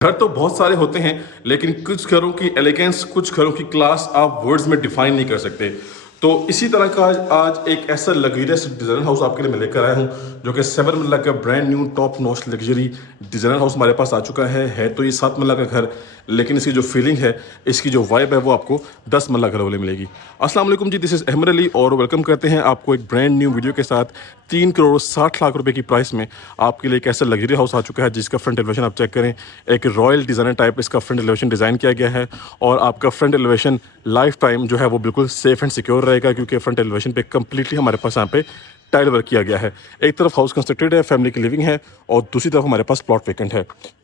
घर तो बहुत सारे होते हैं, लेकिन कुछ घरों की एलिगेंस, कुछ घरों की क्लास आप वर्ड्स में डिफाइन नहीं कर सकते। तो इसी तरह का आज एक ऐसा लग्जरियस डिज़ाइनर हाउस आपके लिए मैं लेकर आया हूँ, जो कि 7 मरला का brand new top notch luxury designer house हमारे पास आ चुका है तो ये 7 मरला का घर, लेकिन इसकी जो फीलिंग है, इसकी जो वाइब है, वो आपको 10 मरला घर वाले मिलेगी। अस्सलाम वालेकुम जी, दिस इज़ अहमद अली और वेलकम करते हैं आपको एक ब्रांड न्यू वीडियो के साथ। 3 करोड़ 60 लाख रुपए की प्राइस में आपके लिए एक ऐसा लग्जरी हाउस आ चुका है, जिसका फ्रंट एलिवेशन आप चेक करें। एक रॉयल डिज़ाइनर टाइप इसका फ्रंट एलिवेशन डिज़ाइन किया गया है और आपका फ्रंट एलिवेशन लाइफ टाइम जो है वो बिल्कुल सेफ एंड सिक्योर रहेगा, क्योंकि फ्रंट एलिवेशन पे कम्प्लीटली हमारे पास यहाँ पे टाइल वर्क किया गया है। एक तरफ हाउस कंस्ट्रक्टेड है, फैमिली की लिविंग है, और दूसरी तरफ हमारे पास प्लॉट वेकेंट है।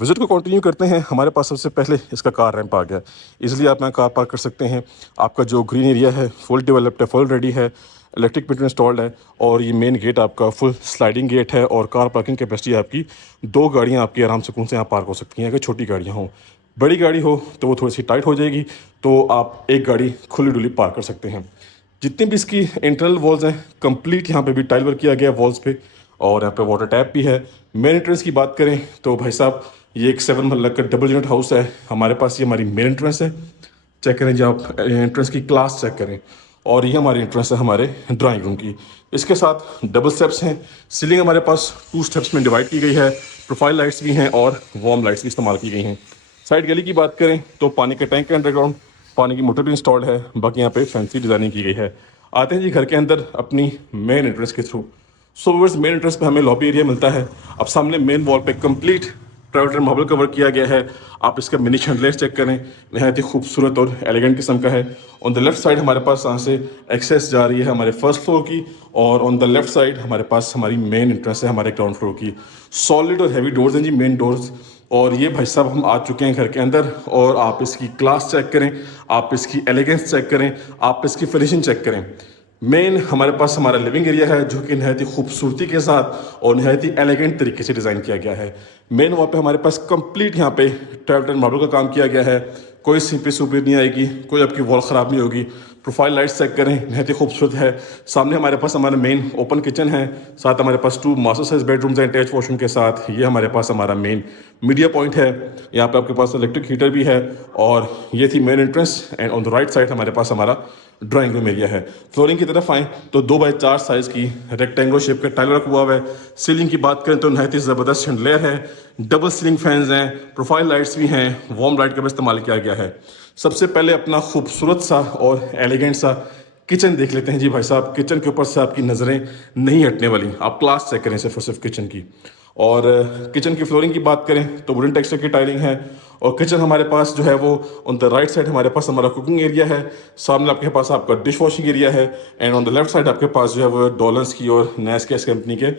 विजिट को कंटिन्यू करते हैं। हमारे पास सबसे पहले इसका कार रैंप आ गया, इसलिए आप यहाँ कार पार्क कर सकते हैं। आपका जो ग्रीन एरिया है फुल डेवलप्ड है, फुल रेडी है, इलेक्ट्रिक मीटर इंस्टॉल्ड है, और ये मेन गेट आपका फुल स्लाइडिंग गेट है, और कार पार्किंग कैपेसिटी आपकी 2 गाड़ियाँ आपकी आराम सुकून से यहाँ पार्क हो सकती हैं। अगर छोटी गाड़ियाँ हों, बड़ी गाड़ी हो तो वो थोड़ी सी टाइट हो जाएगी, तो आप एक गाड़ी खुली डुली पार्क कर सकते हैं। जितनी भी इसकी इंटरनल वॉल्स हैं, कंप्लीट यहाँ पे भी टाइल वर्क किया गया है वॉल्स पे, और यहाँ पे वाटर टैप भी है। मेन एंट्रेंस की बात करें तो भाई साहब, ये एक 7 महला का डबल यूनिट हाउस है। हमारे पास ये हमारी मेन एंट्रेंस है, चेक करें जी आप, एंट्रेंस की क्लास चेक करें। और ये हमारी एंट्रेंस है हमारे ड्राइंग रूम की। इसके साथ डबल स्टेप्स हैं। सीलिंग हमारे पास 2 स्टेप्स में डिवाइड की गई है। प्रोफाइल लाइट्स भी हैं और वार्म लाइट्स भी इस्तेमाल की गई हैं। साइड गली की बात करें तो पानी का टैंक है, अंडरग्राउंड पानी की मोटर भी इंस्टॉल्ड है। बाकी यहाँ पे फैंसी डिज़ाइनिंग की गई है। आते हैं जी घर के अंदर अपनी मेन एंट्रेंस के through. So viewers, main entrance पे हमें लॉबी एरिया मिलता है। अब सामने मेन वॉल पे कंप्लीट ट्रेवलर मार्बल कवर किया गया है। आप इसका मिनी शैंडलियर चेक करें, नहायत ही खूबसूरत और एलिगेंट किस्म का है। ऑन द लेफ्ट साइड हमारे पास यहाँ से एक्सेस जा रही है हमारे फर्स्ट फ्लोर की, और ऑन द लेफ्ट साइड हमारे पास हमारी मेन एंट्रेंस है हमारे ग्राउंड फ्लोर की। सॉलिड और हैवी डोर्स हैं जी, मेन डोर्स। और ये भाई साहब हम आ चुके हैं घर के अंदर, और आप इसकी क्लास चेक करें, आप इसकी एलिगेंस चेक करें, आप इसकी फिनिशिंग चेक करें। मेन हमारे पास हमारा लिविंग एरिया है, जो कि नहायत ही खूबसूरती के साथ और नहायत ही एलिगेंट तरीके से डिज़ाइन किया गया है। मेन वॉल पे हमारे पास कंप्लीट यहाँ पे ट्रेवलर मार्बल का काम किया गया है। कोई सीपी सूपी नहीं आएगी, कोई आपकी वॉल ख़राब नहीं होगी। प्रोफाइल लाइट्स चेक करें, नहायत ही खूबसूरत है। सामने हमारे पास हमारा मेन ओपन किचन है, साथ हमारे पास 2 मास्टर साइज बेडरूम्स हैं अटैच वॉशरूम के साथ। ये हमारे पास हमारा मेन मीडिया पॉइंट है। यहाँ पे आपके पास इलेक्ट्रिक हीटर भी है, और ये थी main entrance. And on the right side हमारे पास हमारा ड्राइंग रूम एरिया है। फ्लोरिंग की तरफ आएँ तो 2x4 साइज़ की रेक्टेंगुलर शेप का टाइल वर्क हुआ है। सीलिंग की बात करें तो नहायत ही ज़बरदस्त शैंडलियर है, डबल सीलिंग फैंस हैं, प्रोफाइल लाइट्स भी हैं, वार्म लाइट का भी इस्तेमाल किया गया है। सबसे पहले अपना खूबसूरत सा और एलिगेंट सा किचन देख लेते हैं जी भाई साहब। किचन के ऊपर से आपकी नज़रें नहीं हटने वाली, आप क्लास चेक करें सिर्फ और सिर्फ किचन की। और किचन की फ्लोरिंग की बात करें तो वुडन टेक्सचर की टाइलिंग है। और किचन हमारे पास जो है वो ऑन द राइट साइड हमारे पास हमारा कुकिंग एरिया है, सामने आपके पास आपका डिश वॉशिंग एरिया है, and on the left side आपके पास जो है वो डॉलर्स की और नेस्कैफे कंपनी के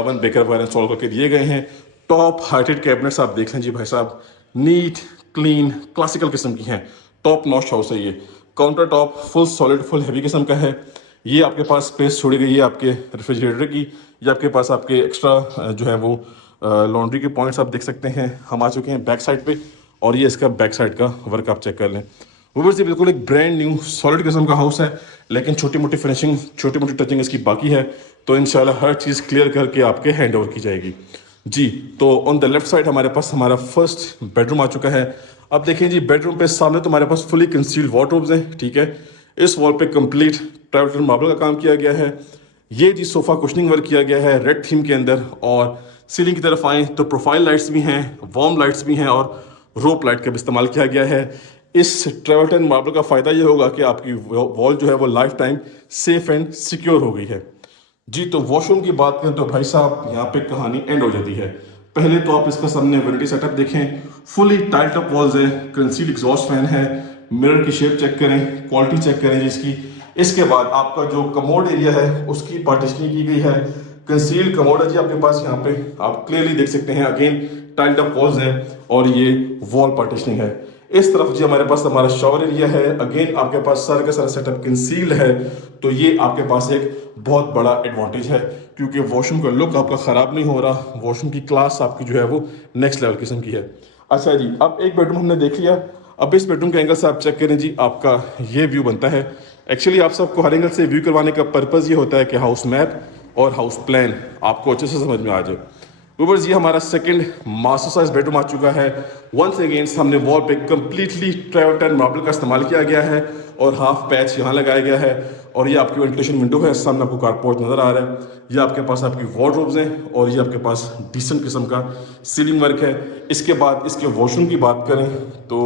वन बेकर वगैरह इंस्टॉल करके दिए गए हैं। टॉप हाइटेड कैबिनेट्स आप देख लें जी भाई साहब, नीट क्लीन क्लासिकल किस्म की हैं। टॉप नॉच हाउस है ये। Counter top full solid full heavy किस्म का है। ये आपके पास स्पेस छोड़ी गई है आपके रेफ्रिजरेटर की। ये आपके पास आपके एक्स्ट्रा जो है वो लॉन्ड्री के पॉइंट्स आप देख सकते हैं। हम आ चुके हैं बैक साइड पे, और ये इसका बैक साइड का वर्क आप चेक कर लें। ऊपर से बिल्कुल एक ब्रांड न्यू सॉलिड किस्म का हाउस है, लेकिन छोटी मोटी फिनिशिंग, छोटी मोटी टचिंग इसकी बाकी है। तो इंशाल्लाह हर चीज़ क्लियर करके आपके हैंड ओवर की जाएगी जी। तो ऑन द लेफ्ट साइड हमारे पास हमारा फर्स्ट बेडरूम आ चुका है। अब देखें जी, बेडरूम पे सामने तो हमारे पास फुली कंसील्ड वार्डरोब्स हैं, ठीक है। इस वॉल पे कंप्लीट ट्रेवलर मार्बल का काम किया गया है। ये जी सोफ़ा कुशनिंग वर्क किया गया है रेड थीम के अंदर। और सीलिंग की तरफ आएँ तो प्रोफाइल लाइट्स भी हैं, वार्म लाइट्स भी हैं, और रोप लाइट का भी इस्तेमाल किया गया है। इस ट्रेवलर मार्बल का फ़ायदा ये होगा कि आपकी वॉल जो है वो life time safe and secure हो गई है जी। तो वॉशरूम की बात करें तो भाई साहब यहाँ पे कहानी एंड हो जाती है। पहले तो आप इसका सामने वैनिटी सेटअप देखें, फुली टाइल्ड अप वॉल्स है, कंसील्ड एग्जॉस्ट फैन है, मिरर की शेप चेक करें, क्वालिटी चेक करें जी इसकी। इसके बाद आपका जो कमोड एरिया है उसकी पार्टीशनिंग की गई है। कंसील्ड कमोड है जी आपके पास, यहाँ पे आप क्लियरली देख सकते हैं। अगेन टाइल्ड अप वॉल्स हैं, और ये वॉल पार्टीशनिंग है। इस तरफ जी हमारे पास हमारा शॉवर एरिया है। अगेन आपके पास सारा का सारा सेटअप कंसील्ड है, तो ये आपके पास एक बहुत बड़ा एडवांटेज है, क्योंकि वॉशरूम का लुक आपका ख़राब नहीं हो रहा। वॉशरूम की क्लास आपकी जो है वो नेक्स्ट लेवल किस्म की है। अच्छा जी, अब एक बेडरूम हमने देख लिया। अब इस बेडरूम के एंगल से आप चेक करें जी, आपका ये व्यू बनता है। एक्चुअली आप सबको हर एंगल से व्यू करवाने का पर्पज़ ये होता है कि हाउस मैप और हाउस प्लान आपको अच्छे से समझ में आ जाए। व्यूअर्स, ये हमारा सेकंड मास्टर साइज बेडरूम आ चुका है। वंस अगेन सामने वॉल पे कंप्लीटली ट्रैवल मार्बल का इस्तेमाल किया गया है और हाफ पैच यहाँ लगाया गया है। और ये आपकी वेंटिलेशन विंडो है, सामने आपको कारपोर्ट नज़र आ रहा है। ये आपके पास आपकी वार्डरोब्स हैं और ये आपके पास डिसेंट किस्म का सीलिंग वर्क है। इसके बाद इसके वॉशरूम की बात करें तो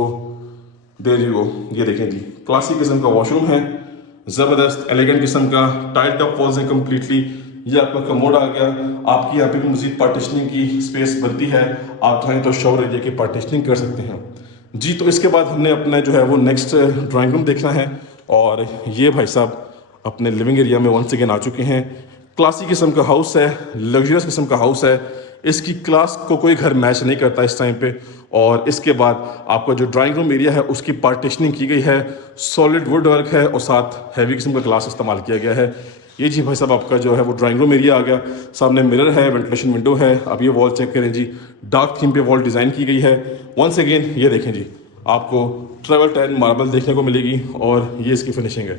देर यू गो, ये देखें जी, क्लासिक किस्म का वॉशरूम है, ज़बरदस्त एलिगेंट किस्म का, टाइल टॉप वॉल्स हैं कम्प्लीटली। ये आपका कमोड आ गया। आपकी यहाँ पे भी मजीद पार्टीशनिंग की स्पेस बनती है, आप चाहें तो शॉवर एरिया की पार्टीशनिंग कर सकते हैं जी। तो इसके बाद हमने अपना जो है वो नेक्स्ट ड्राइंग रूम देखना है और ये भाई साहब अपने लिविंग एरिया में वंस अगेन आ चुके हैं। क्लासिक किस्म का हाउस है, लग्जरियस किस्म का हाउस है, इसकी क्लास को कोई घर मैच नहीं करता इस टाइम पे। और इसके बाद आपका जो ड्राइंग रूम एरिया है उसकी पार्टीशनिंग की गई है, सॉलिड वुड वर्क है और साथ हैवी किस्म का ग्लास इस्तेमाल किया गया है। ये जी भाई साहब आपका जो है वो ड्राइंग रूम एरिया आ गया। सामने मिरर है, वेंटिलेशन विंडो है। अब ये वॉल चेक करें जी, डार्क थीम पे वॉल डिज़ाइन की गई है। वंस अगेन ये देखें जी, आपको ट्रेवल टैन मार्बल देखने को मिलेगी और ये इसकी फिनिशिंग है।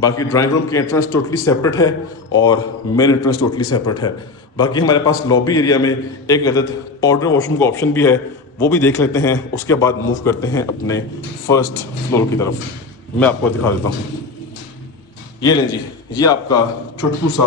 बाकी ड्राइंग रूम की एंट्रेंस टोटली सेपरेट है और मेन एंट्रेंस टोटली सेपरेट है। बाकी हमारे पास लॉबी एरिया में एक अदद पाउडर वॉशरूम का ऑप्शन भी है, वो भी देख लेते हैं। उसके बाद मूव करते हैं अपने फर्स्ट फ्लोर की तरफ, मैं आपको दिखा देता हूँ। ये लें जी, ये आपका छोटू सा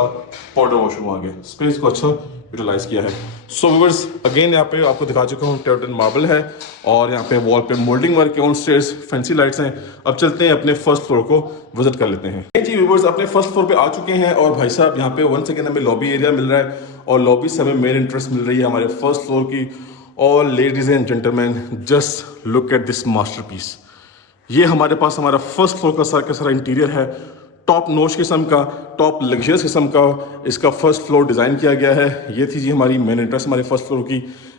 पाउडर वॉशरूम आ गया, स्पेस को अच्छा यूटिलाइज किया है। सो व्यूअर्स, अगेन यहाँ पे आपको दिखा चुका हूँ टेवटन मार्बल है और यहाँ पे वॉल पे मोल्डिंग वर्क है, ऑन स्टेयर्स फैंसी लाइट्स हैं। अब चलते हैं अपने फर्स्ट फ्लोर को विजिट कर लेते हैं। जी व्यूअर्स, अपने फर्स्ट फ्लोर पे आ चुके हैं और भाई साहब यहाँ पे वंस अगेन हमें लॉबी एरिया मिल रहा है और लॉबी से हमें मेन इंटरेस्ट मिल रही है हमारे फर्स्ट फ्लोर की। और ladies and gentleman, just look at this masterpiece. ये हमारे पास हमारा फर्स्ट फ्लोर का सारा इंटीरियर है, टॉप नोच किस्म का, टॉप लग्जरियस किस्म का इसका फर्स्ट फ्लोर डिज़ाइन किया गया है। ये थी जी हमारी मेन एंट्रेंस हमारे फर्स्ट फ्लोर की।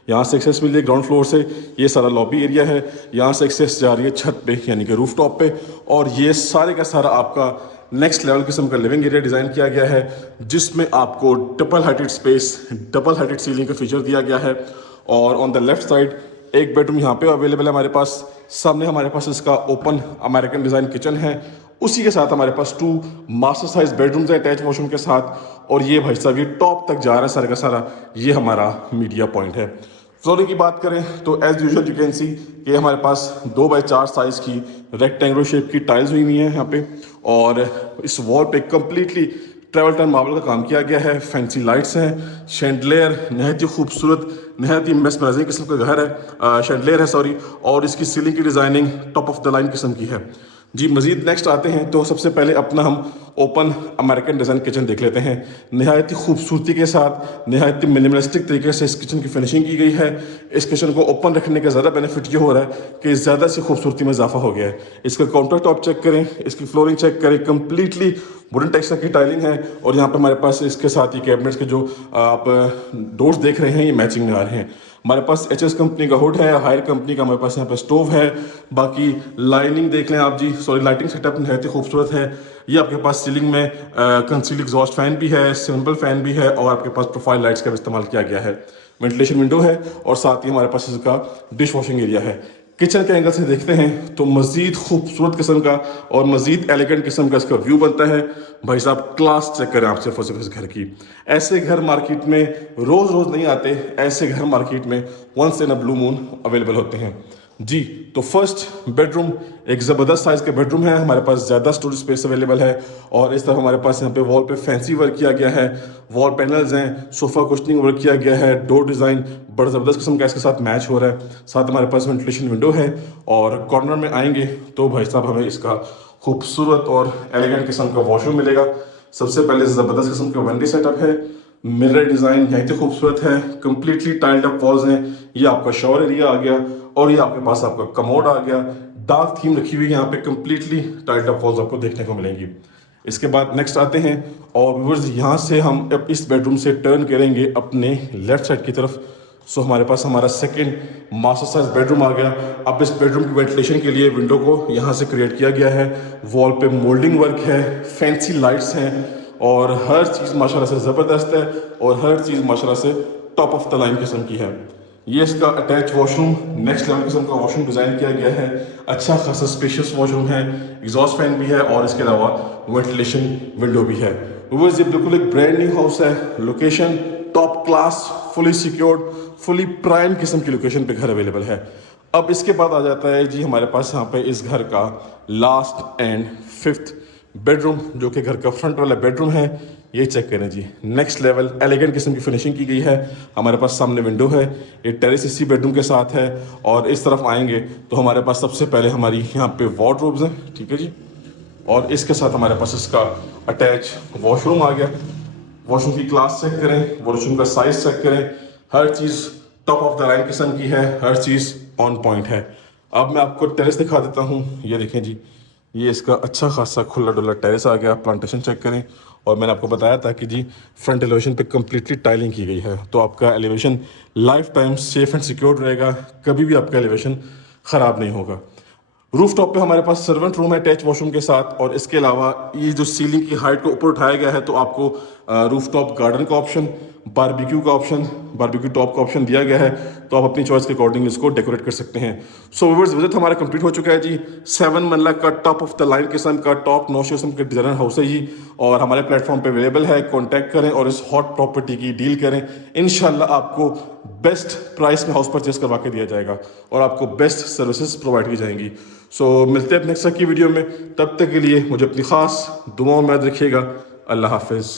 यहाँ से एक्सेस मिल रही है ग्राउंड फ्लोर से, ये सारा लॉबी एरिया है। यहाँ से एक्सेस जा रही है छत पे यानी कि रूफ टॉप पे। और ये सारे का सारा आपका नेक्स्ट लेवल किस्म का लिविंग एरिया डिज़ाइन किया गया है, जिसमें आपको double heighted space, double heighted ceiling का फीचर दिया गया है। और ऑन द लेफ्ट साइड एक बेडरूम यहाँ पे अवेलेबल है हमारे पास। सामने हमारे पास इसका ओपन अमेरिकन डिज़ाइन किचन है, उसी के साथ हमारे पास 2 मास्टर साइज बेडरूम्स हैं अटैच वॉशरूम के साथ। और ये भाई साहब ये टॉप तक जा रहा है सारा का सारा, ये हमारा मीडिया पॉइंट है। फ्लोरिंग की बात करें तो as usual you can see कि हमारे पास 2x4 साइज की रेक्टेंगुलर शेप की टाइल्स हुई हुई हैं यहाँ पे। और इस वॉल पे कम्प्लीटली ट्रेवल टन मार्बल का काम किया गया है, फैंसी लाइट्स हैं, शैंडलियर नहायत ही खूबसूरत, नहायत ही मेस्मराइजिंग किस्म का घर है, शैंडलियर है सॉरी। और इसकी सीलिंग की designing top of the line किस्म की है जी। मजीद नेक्स्ट आते हैं तो सबसे पहले अपना हम ओपन अमेरिकन डिज़ाइन किचन देख लेते हैं। नहायत ही खूबसूरती के साथ, नहायत ही मिनिमलिस्टिक तरीके से इस किचन की फिनिशिंग की गई है। इस किचन को ओपन रखने का ज़्यादा बेनिफिट ये हो रहा है कि ज़्यादा सी खूबसूरती में इजाफा हो गया है। इसका काउंटर टॉप चेक करें, इसकी फ्लोरिंग चेक करें, कम्प्लीटली वुडन टेक्सचर की टाइलिंग है। और यहाँ पर हमारे पास इसके साथ ही कैबिनेट्स के जो आप डोर्स देख रहे हैं ये मैचिंग में आ रहे हैं। हमारे पास HS कंपनी का हुड है, हायर कंपनी का हमारे पास यहाँ पे स्टोव है। बाकी लाइनिंग देख लें आप जी, सॉरी लाइटिंग सेटअप बहुत ही खूबसूरत है। ये आपके पास सीलिंग में कंसील्ड एग्जॉस्ट फैन भी है, सिंपल फैन भी है और आपके पास प्रोफाइल लाइट्स का भी इस्तेमाल किया गया है। वेंटिलेशन विंडो है और साथ ही हमारे पास इसका डिश वॉशिंग एरिया है। किचन के एंगल से देखते हैं तो मज़ीद खूबसूरत किस्म का और मज़ीद एलिगेंट किस्म का इसका व्यू बनता है। भाई साहब क्लास चेक करें आप सिर्फ और सिर्फ इस घर की। ऐसे घर मार्केट में रोज़ रोज़ नहीं आते, ऐसे घर मार्केट में once in a blue moon available होते हैं जी। तो फर्स्ट बेडरूम एक ज़बरदस्त साइज़ का बेडरूम है, हमारे पास ज़्यादा स्टोरेज स्पेस अवेलेबल है। और इस तरफ हमारे पास यहाँ पे वॉल पे फैंसी वर्क किया गया है, वॉल पैनल्स हैं, सोफ़ा कुशनिंग वर्क किया गया है, डोर डिज़ाइन बड़ा ज़बरदस्त किस्म का इसके साथ मैच हो रहा है। साथ हमारे पास वेंटिलेशन विंडो है और कॉर्नर में आएंगे तो भाई साहब हमें इसका खूबसूरत और एलिगेंट किस्म का वॉशरूम मिलेगा। सबसे पहले ज़बरदस्त किस्म का वेंडी सेटअप है, मिरर डिज़ाइन बहुत ही खूबसूरत है, कम्प्लीटली टाइल्ड अप वॉल्स हैं। ये आपका शॉवर एरिया आ गया और ये आपके पास आपका कमोड आ गया। डार्क थीम रखी हुई है यहाँ पे, कम्प्लीटली टाइल्ड अप वॉल्स आपको देखने को मिलेंगी। इसके बाद नेक्स्ट आते हैं और व्यूअर्स यहाँ से हम अब इस बेडरूम से टर्न करेंगे अपने लेफ्ट साइड की तरफ। सो हमारे पास हमारा सेकंड मास्टर साइज बेडरूम आ गया। अब इस बेडरूम की वेंटिलेशन के लिए विंडो को यहाँ से क्रिएट किया गया है। वॉल पे मोल्डिंग वर्क है, फैंसी लाइट्स हैं और हर चीज़ माशाल्लाह से ज़बरदस्त है और हर चीज़ माशाल्लाह से टॉप ऑफ द लाइन किस्म की है। ये इसका अटैच वॉशरूम नेक्स्ट लेवल किस्म का वॉशरूम डिज़ाइन किया गया है। अच्छा खासा स्पेशियस वॉशरूम है, एग्जॉस्ट फैन भी है और इसके अलावा वेंटिलेशन विंडो भी है। व्यूअर्स ये बिल्कुल एक ब्रांड न्यू हाउस है। Location top class, fully secured, fully prime किस्म की लोकेशन पे घर अवेलेबल है। अब इसके बाद आ जाता है जी हमारे पास यहाँ पे इस घर का लास्ट एंड 5th बेडरूम, जो कि घर का फ्रंट वाला बेडरूम है। ये चेक करें जी, नेक्स्ट लेवल एलिगेंट किस्म की फिनिशिंग की गई है। हमारे पास सामने विंडो है, ये टेरेस इसी बेडरूम के साथ है। और इस तरफ आएंगे तो हमारे पास सबसे पहले हमारी यहाँ पे वार्डरोब्स हैं, ठीक है जी। और इसके साथ हमारे पास इसका अटैच वॉशरूम आ गया। वॉशरूम की क्लास चेक करें, वॉशरूम का साइज चेक करें, हर चीज़ टॉप ऑफ द लाइन किस्म की है, हर चीज़ ऑन पॉइंट है। अब मैं आपको टेरेस दिखा देता हूँ। ये देखें जी, ये इसका अच्छा खासा खुला डुला टेरेस आ गया। प्लांटेशन चेक करें। और मैंने आपको बताया था कि जी फ्रंट एलिवेशन पे कम्प्लीटली टाइलिंग की गई है, तो आपका elevation life time safe and secure रहेगा, कभी भी आपका एलिवेशन ख़राब नहीं होगा। रूफ टॉप पे हमारे पास सर्वेंट रूम है अटैच वॉशरूम के साथ। और इसके अलावा ये जो सीलिंग की हाइट को ऊपर उठाया गया है, तो आपको रूफ टॉप गार्डन का ऑप्शन, बारबेक्यू का ऑप्शन, बारबेक्यू टॉप का ऑप्शन दिया गया है, तो आप अपनी चॉइस के अकॉर्डिंग इसको डेकोरेट कर सकते हैं। सो व्यूअर्स, विजिट हमारा कंप्लीट हो चुका है जी। 7 मरला का टॉप ऑफ द लाइन किस्म का टॉप नॉच किस्म के डिजाइनर हाउस है जी, और हमारे प्लेटफॉर्म पे अवेलेबल है। कॉन्टैक्ट करें और इस हॉट प्रॉपर्टी की डील करें। इंशाल्लाह आपको बेस्ट प्राइस में हाउस परचेस करवा के दिया जाएगा और आपको बेस्ट सर्विसेज प्रोवाइड की जाएंगी। सो मिलते हैं नेक्स्ट की वीडियो में, तब तक के लिए मुझे अपनी खास दुआओं में याद रखिएगा। अल्लाह हाफिज़।